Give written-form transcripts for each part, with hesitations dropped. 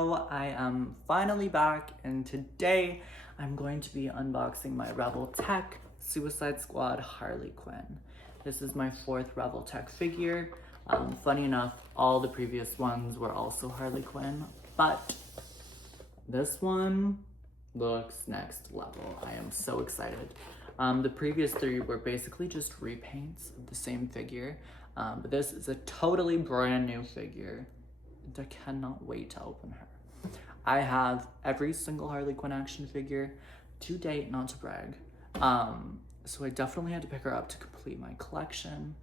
Hello, I am finally back, and today I'm going to be unboxing my Revoltech Suicide Squad Harley Quinn. This is my fourth Revoltech figure. Funny enough, all the previous ones were also Harley Quinn, but this one looks next level. I am so excited. The previous three were basically just repaints of the same figure, but this is a totally brand new figure. I cannot wait to open her. I have every single Harley Quinn action figure to date, not to brag. So I definitely had to pick her up to complete my collection,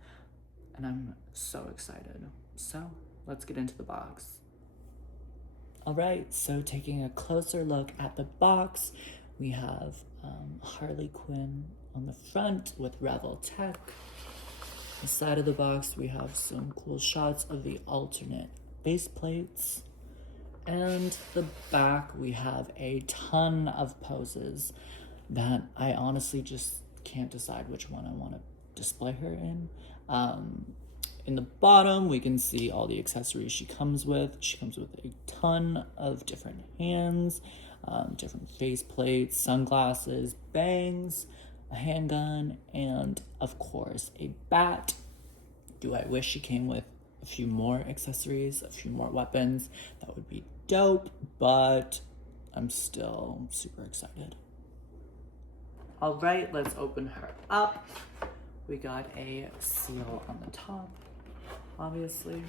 and I'm so excited. So let's get into the box. All right, so taking a closer look at the box, we have Harley Quinn on the front with Revoltech. The side of the box, we have some cool shots of the alternate base plates, and the back we have a ton of poses that I honestly just can't decide which one I want to display her in. In the bottom we can see all the accessories she comes with. She comes with a ton of different hands, different face plates, sunglasses, bangs, a handgun, and of course a bat. Do I wish she came with a few more accessories, a few more weapons? That would be dope, but I'm still super excited. All right, let's open her up. We got a seal on the top, obviously.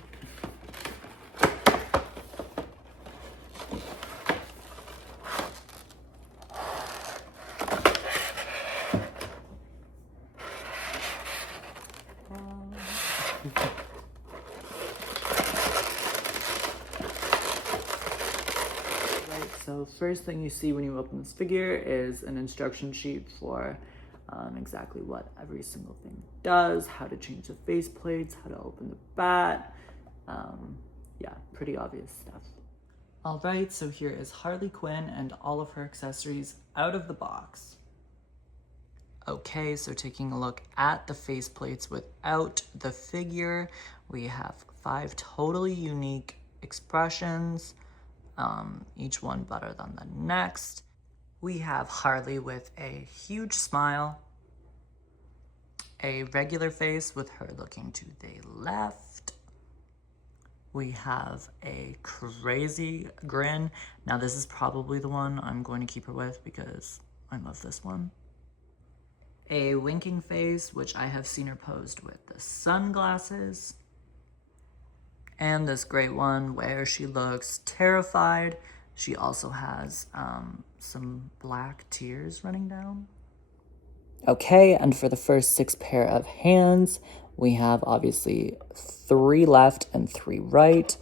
So first thing you see when you open this figure is an instruction sheet for exactly what every single thing does, how to change the face plates, how to open the bat. Yeah, pretty obvious stuff. All right, so here is Harley Quinn and all of her accessories out of the box. Okay, so taking a look at the face plates without the figure, we have 5 totally unique expressions. Each one better than the next. We have Harley with a huge smile, a regular face with her looking to the left. We have a crazy grin. Now this is probably the one I'm going to keep her with because I love this one. A winking face, which I have seen her posed with the sunglasses. And this great one where she looks terrified. She also has some black tears running down. Okay, and for the first 6 pair of hands, we have obviously 3 left and 3 right.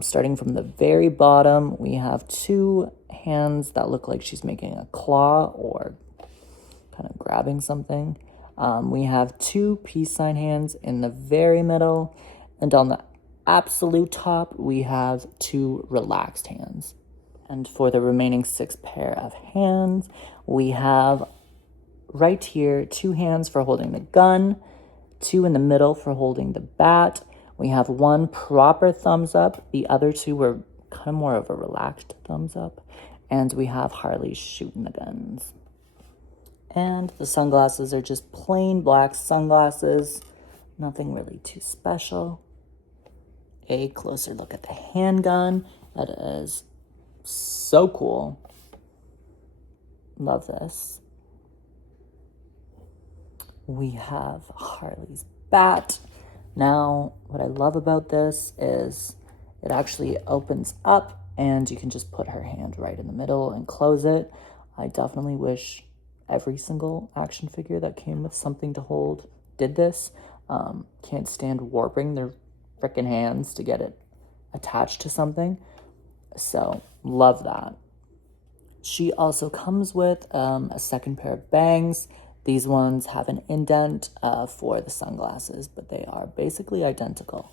Starting from the very bottom, we have 2 hands that look like she's making a claw or kind of grabbing something. We have 2 peace sign hands in the very middle, and on the absolute top, we have 2 relaxed hands. And for the remaining 6 pair of hands, we have right here 2 hands for holding the gun, 2 in the middle for holding the bat. We have 1 proper thumbs up. The other 2 were kind of more of a relaxed thumbs up. And we have Harley shooting the guns. And the sunglasses are just plain black sunglasses. Nothing really too special. A closer look at the handgun. That is so cool. Love this. We have Harley's bat. Now, what I love about this is it actually opens up and you can just put her hand right in the middle and close it. I definitely wish every single action figure that came with something to hold did this. Can't stand warping their freaking hands to get it attached to something. So love that. She also comes with a second pair of bangs. These ones have an indent for the sunglasses, but they are basically identical.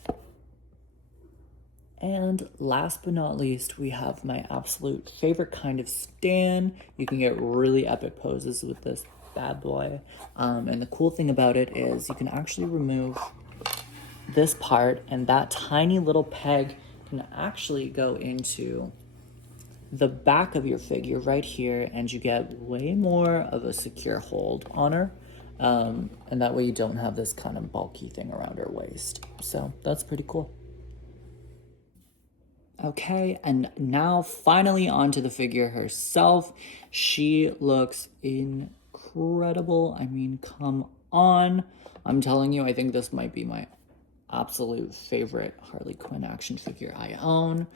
And last but not least, we have my absolute favorite kind of stand. You can get really epic poses with this bad boy. And the cool thing about it is you can actually remove this part, and that tiny little peg can actually go into the back of your figure right here, and you get way more of a secure hold on her. And that way you don't have this kind of bulky thing around her waist. So that's pretty cool. Okay, and now finally onto the figure herself. She looks incredible. I mean, come on. I'm telling you, I think this might be my absolute favorite Harley Quinn action figure I own.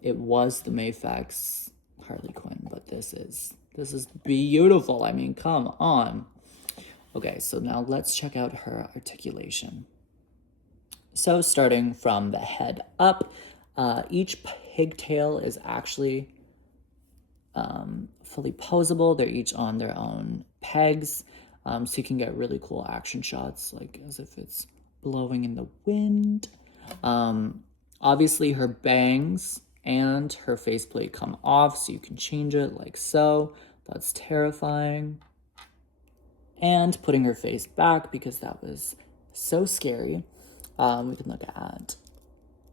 It was the Mafex Harley Quinn, but this is beautiful. I mean, come on. Okay, so now let's check out her articulation. So starting from the head up, each pigtail is actually fully posable. They're each on their own pegs, so you can get really cool action shots, like as if it's blowing in the wind. Obviously, her bangs and her faceplate come off, so you can change it like so. That's terrifying. And putting her face back, because that was so scary. We can look at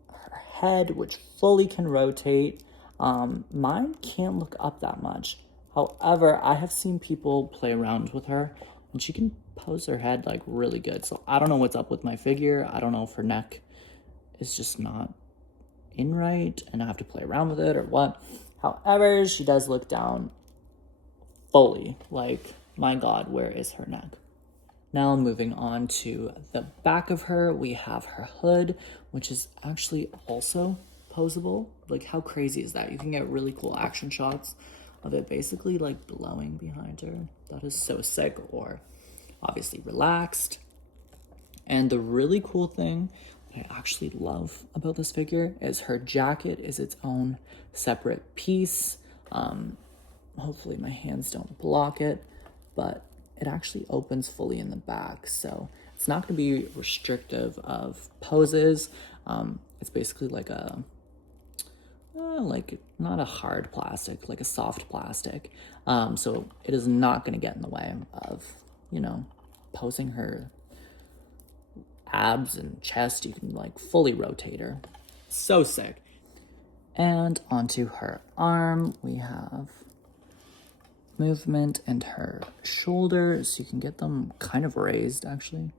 her head, which fully can rotate. Mine can't look up that much. However, I have seen people play around with her, and she can pose her head like really good. So I don't know what's up with my figure. I don't know if her neck is just not in right, and I have to play around with it or what. However, she does look down fully. Like, my God, where is her neck? Now moving on to the back of her, we have her hood, which is actually also posable. Like, how crazy is that? You can get really cool action shots of it basically like blowing behind her. That is so sick. Or obviously relaxed. And the really cool thing that I actually love about this figure is her jacket is its own separate piece. Hopefully my hands don't block it, but it actually opens fully in the back, so it's not going to be restrictive of poses. It's basically like a like not a hard plastic, like a soft plastic, so it is not going to get in the way of, you know, posing her abs and chest. You can like fully rotate her. So sick. And onto her arm, we have movement and her shoulders. You can get them kind of raised, actually.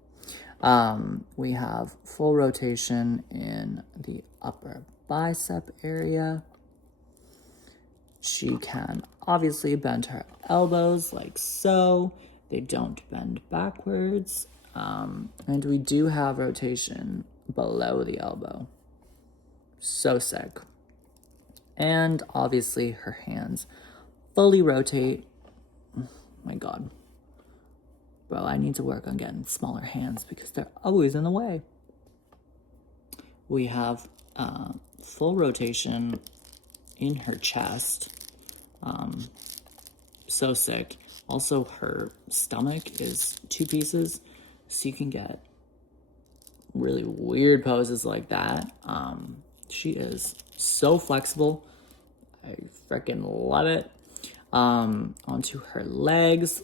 We have full rotation in the upper bicep area. She can obviously bend her elbows like so. They don't bend backwards. And we do have rotation below the elbow. So sick. And obviously her hands fully rotate. Oh my God. Bro, I need to work on getting smaller hands because they're always in the way. We have full rotation in her chest. So sick. Also, her stomach is 2 pieces, so you can get really weird poses like that. She is so flexible. I freaking love it. Onto her legs.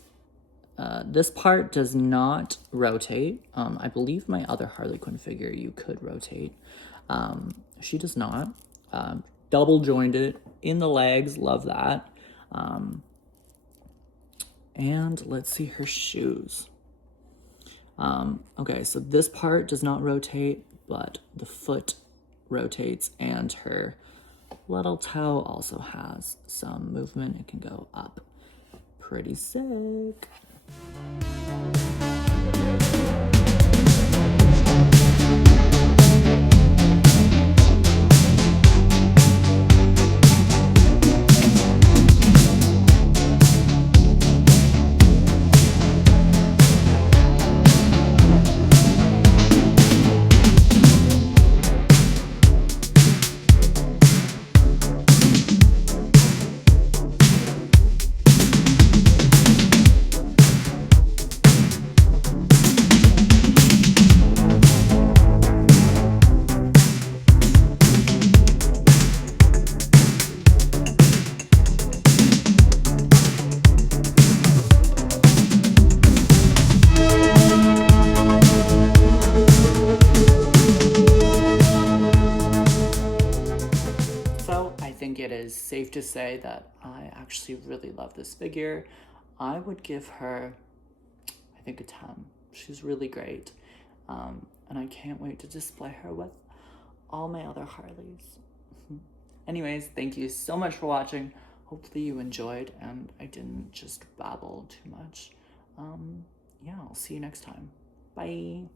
This part does not rotate. I believe my other Harley Quinn figure you could rotate. She does not. Double jointed in the legs. Love that. And let's see her shoes. Okay, so this part does not rotate, but the foot rotates, and her little toe also has some movement. It can go up. Pretty sick. safe to say that I actually really love this figure. I would give her, I think, a 10. She's really great. And I can't wait to display her with all my other Harleys. Anyways, thank you so much for watching. Hopefully you enjoyed and I didn't just babble too much. Yeah, I'll see you next time. Bye.